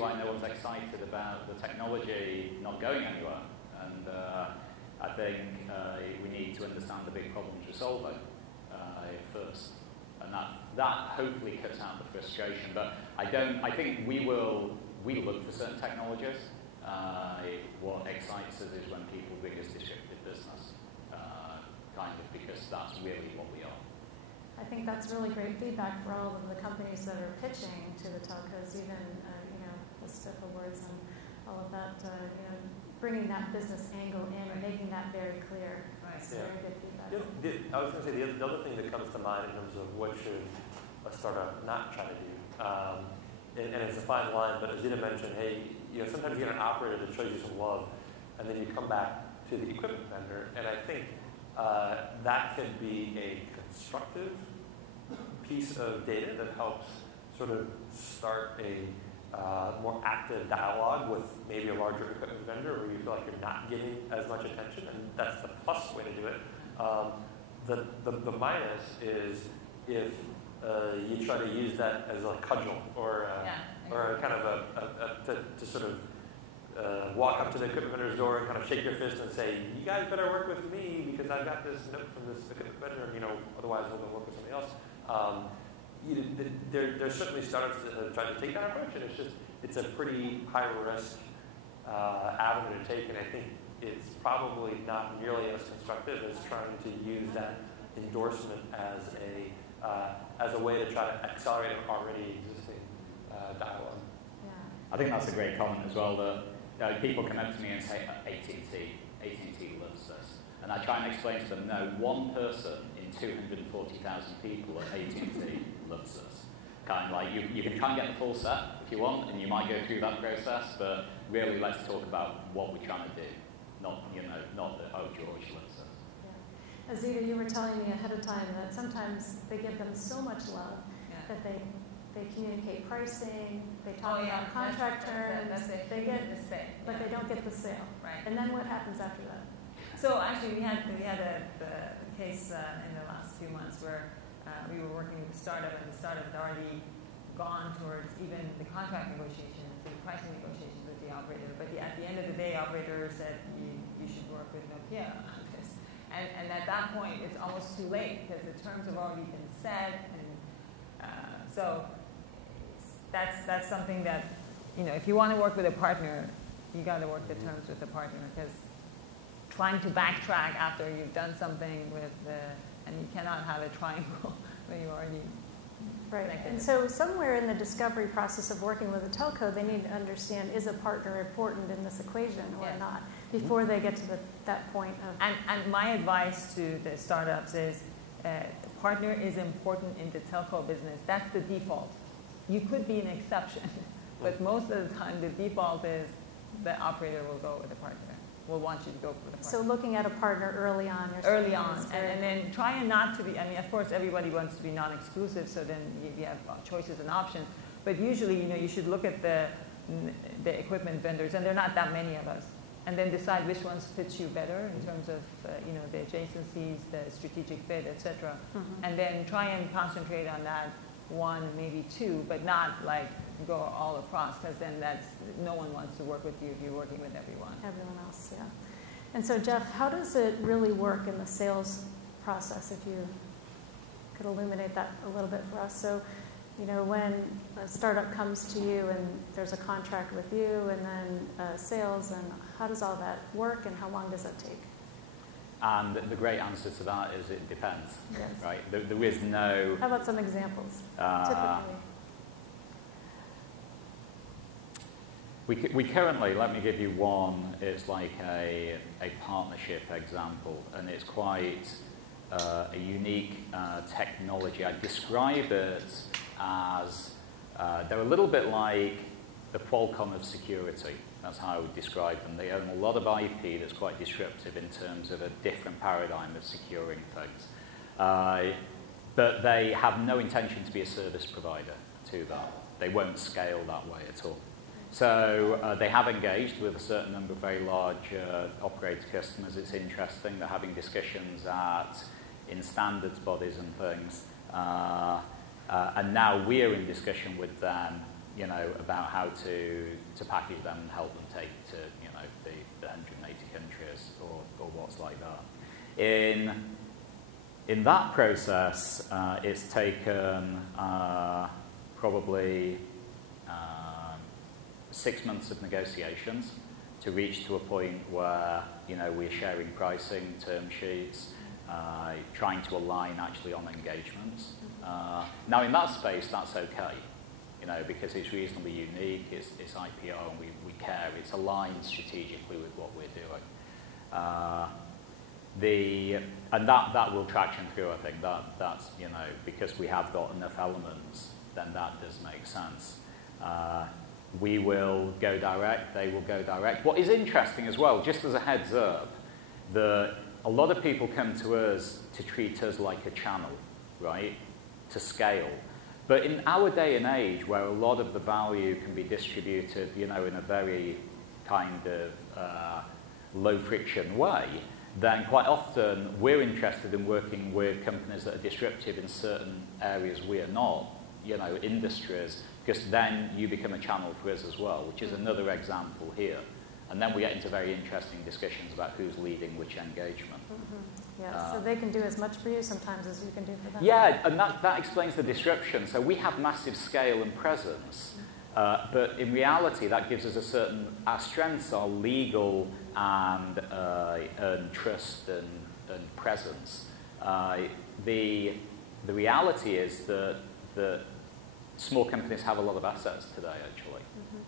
reason why no one's excited about the technology not going anywhere. And I think we need to understand the big problems we're solving first. And that hopefully cuts out the frustration. But I think we look for certain technologies. What excites us is when people bring us disruptive business, because that's really what we are. I think that's really great feedback for all of the companies that are pitching to the telcos, even, the Cisco words and all of that, bringing that business angle in and making that very clear. Right. It's very good feedback. I was going to say, the other thing that comes to mind in terms of what should a startup not try to do, and it's a fine line, but Azita mentioned, hey, sometimes you get an operator that shows you some love, and then you come back to the equipment vendor, and I think that can be a constructive piece of data that helps sort of start a more active dialogue with maybe a larger equipment vendor where you feel like you're not getting as much attention, and that's the plus way to do it. The minus is if you try to use that as a cudgel or kind of to sort of walk up to the equipment vendor's door and kind of shake your fist and say, you guys better work with me because I've got this note from this equipment vendor, and otherwise we'll go work with somebody else. There's certainly startups that have tried to take that approach, and it's a pretty high risk avenue to take, and I think it's probably not nearly as constructive as trying to use that endorsement as a way to try to accelerate an already existing dialogue. Yeah. I think that's a great comment as well. That people come up to me and say, AT&T loves this, and I try and explain to them, no, one person in 240,000 people at AT&T loves us. Kind of like you can try and get the full set if you want, and you might go through that process, but really let's talk about what we're trying to do, not that, oh, George loves us. Yeah. Azita, you were telling me ahead of time that sometimes they give them so much love that they communicate pricing, they talk about contract terms, they get the sale, but they don't get the sale. Right. And then what happens after that? So actually, we had a case in the last few months where we were working with a startup, and the startup had already gone towards even the contract negotiations, the pricing negotiations with the operator. But at the end of the day, operator said you should work with Nokia on this. And at that point, it's almost too late because the terms have already been set, and so that's something that if you want to work with a partner, you got to work the terms with the partner, because trying to backtrack after you've done something and you cannot have a triangle when you already right. And so somewhere in the discovery process of working with a telco, they need to understand, is a partner important in this equation or not, before they get to that point of... And my advice to the startups is partner is important in the telco business. That's the default. You could be an exception, but most of the time the default is the operator will go with a partner. Will want you to go with a partner. So looking at a partner early on. Early on, and then try not to be, of course everybody wants to be non-exclusive, so then you have choices and options, but usually, you should look at the equipment vendors, and there are not that many of us, and then decide which ones fits you better in terms of, the adjacencies, the strategic fit, etc. Mm-hmm. And then try and concentrate on that one, maybe two, but not like go all across, because then no one wants to work with you if you're working with everyone. Everyone else, yeah. And so, Geoff, how does it really work in the sales process, if you could illuminate that a little bit for us? So, when a startup comes to you and there's a contract with you and then sales, and how does all that work and how long does that take? And the great answer to that is it depends. Yes. Right? There is no... How about some examples, typically? We currently, let me give you one, it's like a partnership example, and it's quite a unique technology. I describe it as, they're a little bit like the Qualcomm of security. That's how I would describe them. They own a lot of IP that's quite disruptive in terms of a different paradigm of securing things. But they have no intention to be a service provider to that. They won't scale that way at all. So they have engaged with a certain number of very large operator customers. It's interesting. They're having discussions in standards bodies and things. And now we're in discussion with them, about how to package them and help them take to, the 180 countries or what's like that. In that process, it's taken probably 6 months of negotiations to reach to a point where, we're sharing pricing, term sheets, trying to align actually on engagements. Now, in that space, that's okay, because it's reasonably unique, it's IPO, and we care. It's aligned strategically with what we're doing. And that will traction through, I think. That's, because we have got enough elements, then that does make sense. We will go direct, they will go direct. What is interesting as well, just as a heads up, a lot of people come to us to treat us like a channel, right, to scale. But in our day and age, where a lot of the value can be distributed, in a very kind of low-friction way, then quite often we're interested in working with companies that are disruptive in certain areas we are not, industries, because then you become a channel for us as well, which is another example here. And then we get into very interesting discussions about who's leading which engagement. Mm-hmm. Yeah, so they can do as much for you sometimes as you can do for them. Yeah, and that explains the disruption. So we have massive scale and presence, but in reality that gives us our strengths are legal and trust and presence. The reality is that small companies have a lot of assets today, actually,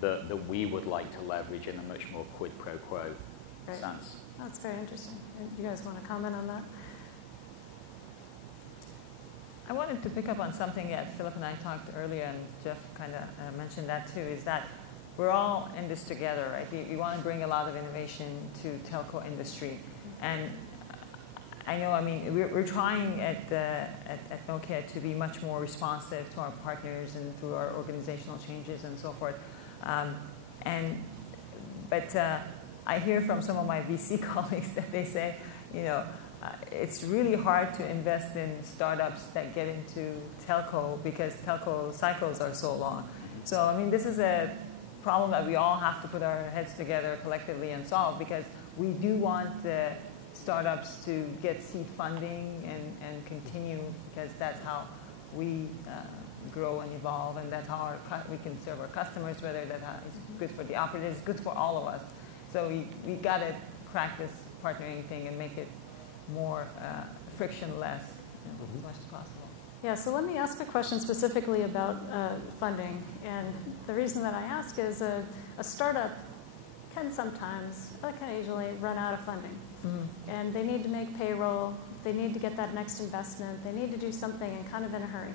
that we would like to leverage in a much more quid pro quo sense. That's very interesting. You guys want to comment on that? I wanted to pick up on something that Philip and I talked earlier, and Geoff kind of mentioned that too, is that we're all in this together, right? You want to bring a lot of innovation to telco industry. And I know, we're trying at Nokia to be much more responsive to our partners and through our organizational changes and so forth. But I hear from some of my VC colleagues that they say, it's really hard to invest in startups that get into telco because telco cycles are so long. So, this is a problem that we all have to put our heads together collectively and solve, because we do want the startups to get seed funding and continue, because that's how we grow and evolve, and that's how we can serve our customers, whether that is good for the operators, it's good for all of us. So we got to practice partnering thing and make it more frictionless as much as possible. Yeah, so let me ask a question specifically about funding. And the reason that I ask is a startup can sometimes, occasionally, run out of funding. Mm-hmm. And they need to make payroll, they need to get that next investment, they need to do something and kind of in a hurry.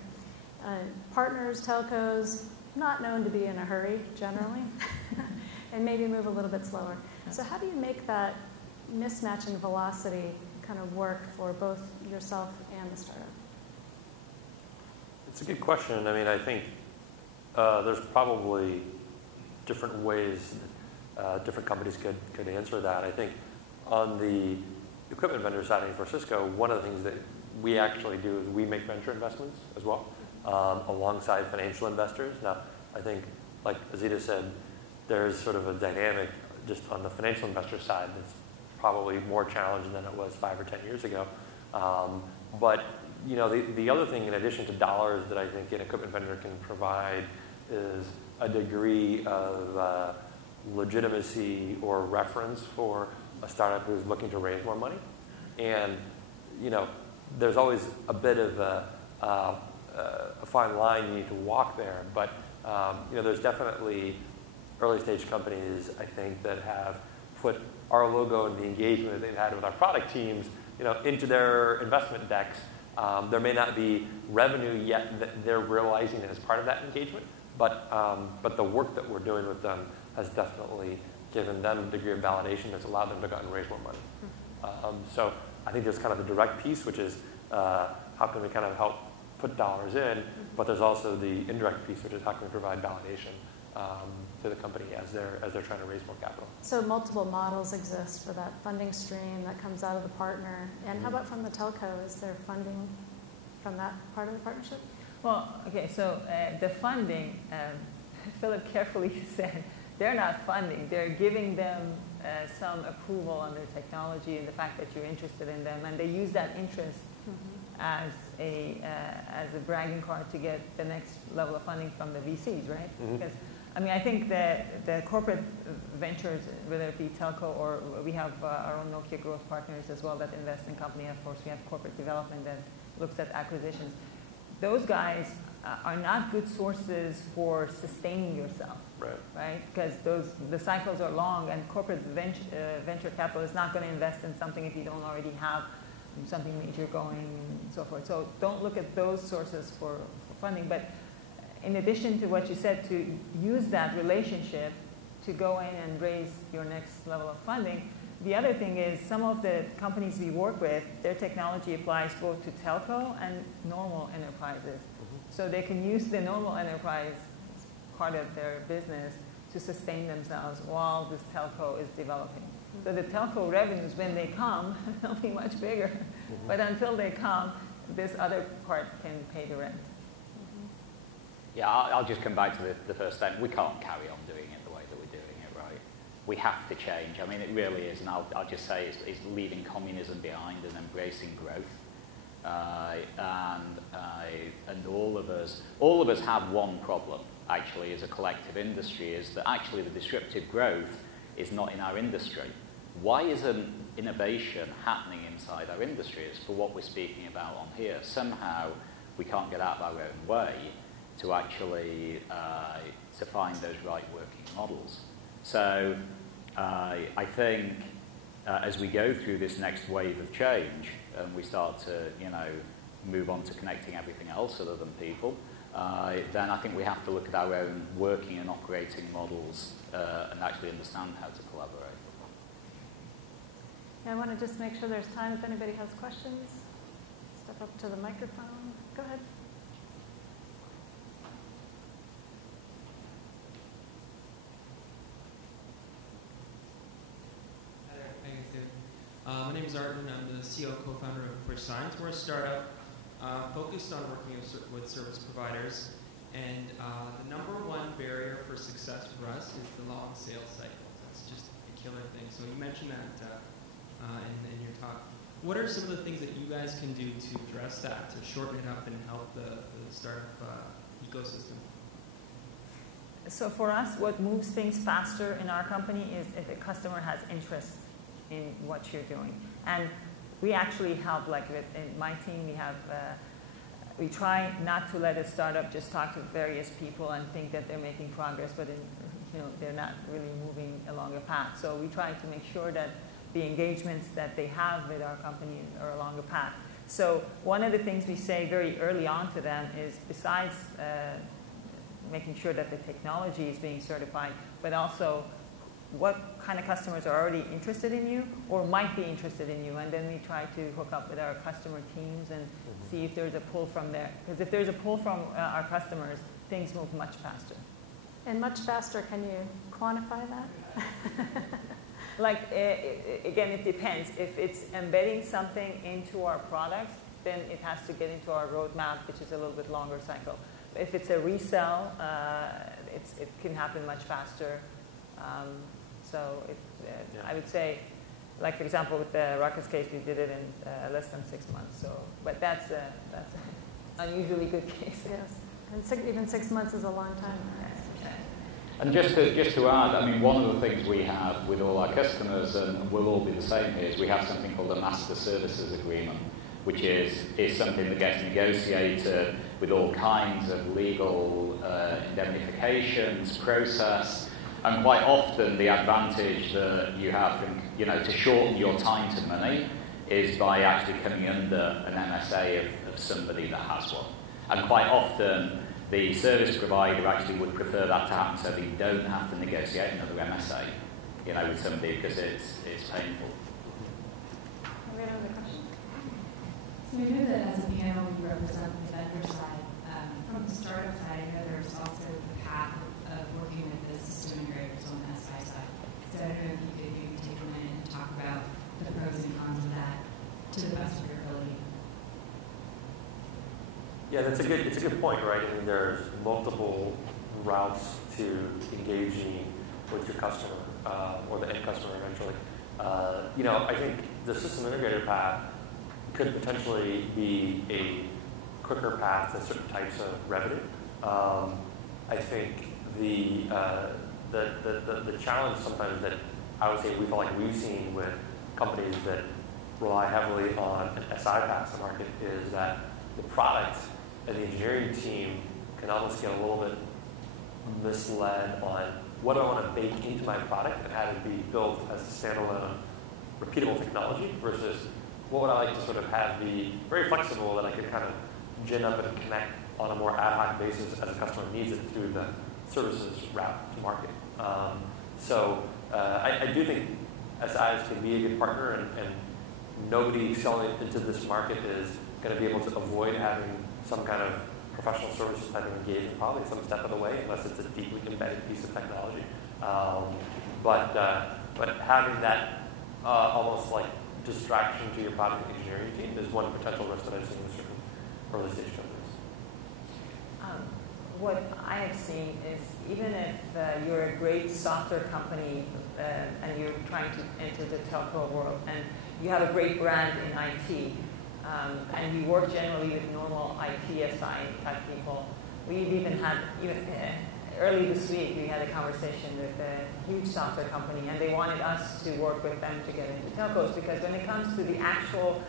Partners, telcos, not known to be in a hurry generally, and maybe move a little bit slower. So how do you make that mismatch in velocity kind of work for both yourself and the startup? It's a good question. I think there's probably different ways different companies could answer that. I think on the equipment vendor side for Cisco, one of the things that we actually do is we make venture investments as well, alongside financial investors. Now, I think, like Azita said, there's sort of a dynamic just on the financial investor side that's probably more challenging than it was 5 or 10 years ago. But the other thing, in addition to dollars, that I think an equipment vendor can provide is a degree of legitimacy or reference for a startup who's looking to raise more money. And there's always a bit of a fine line you need to walk there. But there's definitely early stage companies, I think, that have put our logo and the engagement that they've had with our product teams, into their investment decks. There may not be revenue yet that they're realizing as part of that engagement, but the work that we're doing with them has definitely given them a degree of validation that's allowed them to go out and raise more money. So I think there's kind of the direct piece, which is how can we kind of help put dollars in, but there's also the indirect piece, which is how can we provide validation to the company as they're trying to raise more capital. So multiple models exist for that funding stream that comes out of the partner. And how about from the telco? Is there funding from that part of the partnership? Well, okay, so the funding Philip carefully said, they're not funding. They're giving them some approval on their technology and the fact that you're interested in them, and they use that interest as a bragging card to get the next level of funding from the VCs, right? Because I mean, I think that the corporate ventures, whether it be telco or we have our own Nokia growth partners as well that invest in company. Of course, we have corporate development that looks at acquisitions. Those guys are not good sources for sustaining yourself, right? Because the cycles are long, and corporate venture capital is not going to invest in something if you don't already have something major going and so forth. So don't look at those sources for funding. But in addition to what you said, to use that relationship to go in and raise your next level of funding, the other thing is some of the companies we work with, their technology applies both to telco and normal enterprises. So they can use the normal enterprise part of their business to sustain themselves while this telco is developing. So the telco revenues, when they come, they'll be much bigger. But until they come, this other part can pay the rent. Yeah, I'll just come back to the first thing. We can't carry on doing it the way that we're doing it, right? We have to change. I mean, it really is, and I'll just say it's leaving communism behind and embracing growth. And all of us have one problem, actually, as a collective industry, is that actually the disruptive growth is not in our industry. Why isn't innovation happening inside our industries for what we're speaking about on here? Somehow we can't get out of our own way to actually to find those right working models. So I think as we go through this next wave of change and we start to, move on to connecting everything else other than people, then I think we have to look at our own working and operating models and actually understand how to collaborate. Yeah, I want to just make sure there's time if anybody has questions. Step up to the microphone. Go ahead. My name is Arvani. I'm the CEO co-founder of Push Science. We're a startup focused on working with service providers. And the number one barrier for success for us is the long sales cycle. That's just a killer thing. So you mentioned that in your talk. What are some of the things that you guys can do to address that, to shorten it up and help the startup ecosystem? So for us, what moves things faster in our company is if a customer has interest in what you're doing. And we actually help, like in my team, we try not to let a startup just talk to various people and think that they're making progress, but they're not really moving along a path. So we try to make sure that the engagements that they have with our company are along a path. So one of the things we say very early on to them is, besides making sure that the technology is being certified, but also what kind of customers are already interested in you or might be interested in you, and then we try to hook up with our customer teams and see if there's a pull from there. Because if there's a pull from our customers, things move much faster. And much faster, can you quantify that? Again, it depends. If it's embedding something into our products, then it has to get into our roadmap, which is a little bit longer cycle. If it's a resell, it can happen much faster. I would say, like for example, with the Ruckus case, we did it in less than 6 months. So, but that's an unusually good case. Yes, and even 6 months is a long time. And just to add, I mean, one of the things we have with all our customers, and we'll all be the same here, is we have something called a master services agreement, which is something that gets negotiated with all kinds of legal indemnifications, process, and quite often the advantage that you have from, to shorten your time to money is by actually coming under an MSA of somebody that has one. And quite often the service provider actually would prefer that to happen so that you don't have to negotiate another MSA, with somebody, because it's painful. We have another question. So we know that as a panel we represent the vendor side. From the startup side, I know there's also the path of working with the system integrators on the SI side. So I don't know if you could maybe take a minute and talk about the pros and cons of that to the best of your ability. Yeah, it's a good point, right? I mean, there's multiple routes to engaging with your customer or the end customer eventually. I think the system integrator path could potentially be a quicker path to certain types of revenue. I think the challenge sometimes that I would say we feel like we've seen with companies that rely heavily on an SI path to market is that the product and the engineering team can almost get a little bit misled on what I want to bake into my product and have it be built as a standalone, repeatable technology versus what would I like to sort of have be very flexible that I could kind of gin up and connect on a more ad hoc basis as a customer needs it through the services route to market. I do think SIs can be a good partner, and nobody selling into this market is going to be able to avoid having some kind of professional services type of engagement, probably some step of the way, unless it's a deeply embedded piece of technology. But having that almost like distraction to your product engineering team is one potential risk that I've seen in certain early stage companies. What I have seen is even if you're a great software company and you're trying to enter the telco world and you have a great brand in IT and you work generally with normal IT SI type people, we've even had, early this week we had a conversation with a huge software company and they wanted us to work with them to get into telcos because when it comes to the actual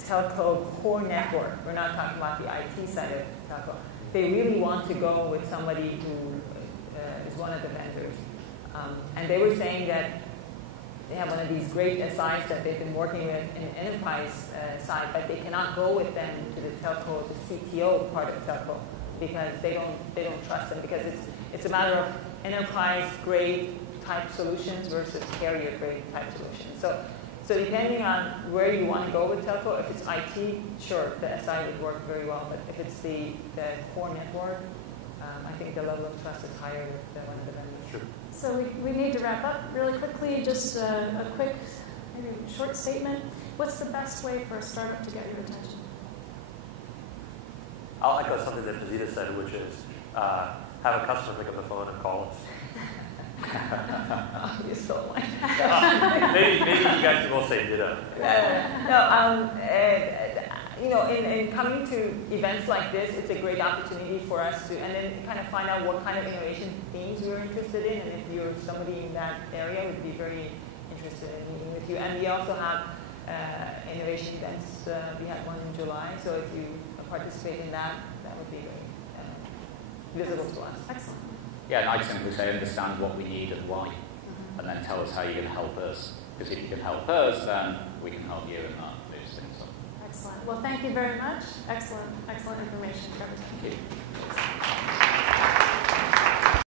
telco core network, we're not talking about the IT side of telco, they really want to go with somebody who is one of the vendors. And they were saying that they have one of these great SIs that they've been working with in the enterprise side, but they cannot go with them to the telco, the CTO part of telco, because they don't trust them, because it's a matter of enterprise grade type solutions versus carrier grade type solutions. So depending on where you want to go with telco, if it's IT, sure, the SI would work very well. But if it's the core network, I think the level of trust is higher with one of the vendors. Sure. So we need to wrap up really quickly. Just a quick, maybe short statement. What's the best way for a startup to get your attention? I'll echo something that Azita said, which is have a customer pick up the phone and call us. You stole mine. Maybe you guys can both say ditto. In coming to events like this, it's a great opportunity for us to, and then kind of find out what kind of innovation themes we're interested in, and if you're somebody in that area, we'd be very interested in meeting with you. And we also have innovation events. We had one in July, so if you participate in that, that would be very visible to us. Excellent. Yeah, and I'd simply say understand what we need and why, and then tell us how you're going to help us. Because if you can help us, then we can help you, and that moves things up. Excellent. Well, thank you very much. Excellent information, Kirk. Thank you.